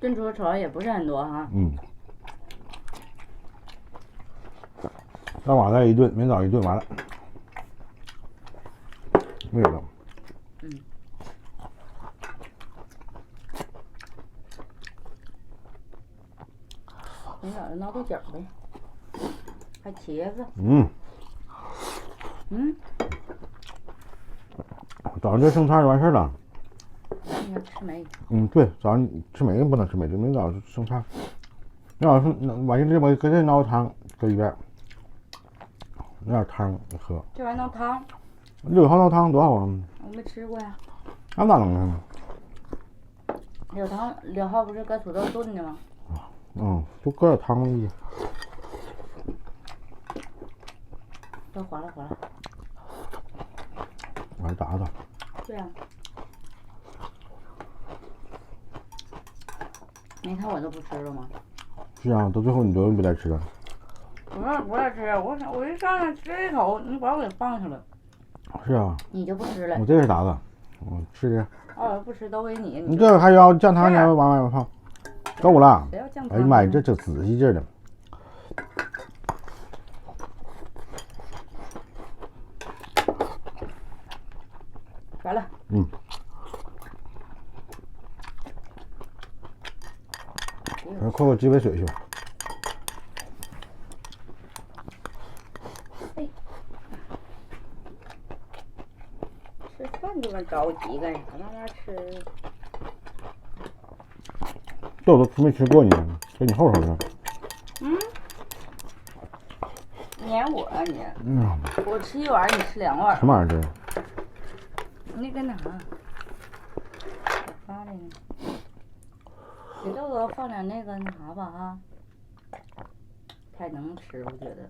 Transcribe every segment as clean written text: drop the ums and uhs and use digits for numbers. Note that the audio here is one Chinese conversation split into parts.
炖出炒也不是很多哈。到晚上一顿，明早一顿完了，没有了。明早就闹豆角呗，还茄子。早上这剩菜就完事了。应该吃没。对，早上吃没不能吃没，就明早剩菜。明早是晚上这我搁这熬汤搁一边，那点汤喝。这玩意闹汤6号闹汤多好啊！我没吃过呀。那哪能啊？柳号不是搁土豆炖的吗？就搁点汤进去。都划拉划拉。完打打。对呀。你看我都不吃了吗？是啊，到最后你都不再吃了。不爱吃，我一上来吃一口，你把我给放下了。是啊。你就不吃了？我这是打的，我吃这。不吃都给你。你这还要酱汤呢？往放，够了。谁要酱汤？哎呀妈呀，这仔细劲的。完了。快给我接杯水去吧。吃饭这么着急干啥？慢慢吃。这我都吃没吃过呢，给你后头呢。撵我啊你！我吃一碗，你吃2碗。什么玩意儿这？你搁哪？发的呢。给豆豆放点那个那啥吧哈。太能吃，我觉得。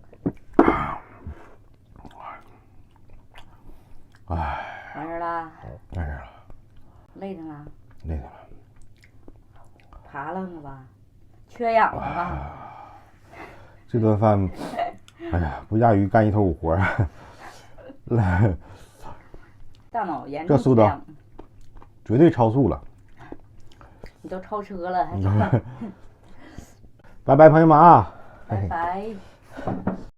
完事啦。完事了。累着了。累着了。爬了呢吧？缺氧了吧？这顿饭，哎呀，不亚于干一头5活儿。来。大脑严重这速度绝对超速了。你都超车了，还拜拜，朋友们啊！拜拜。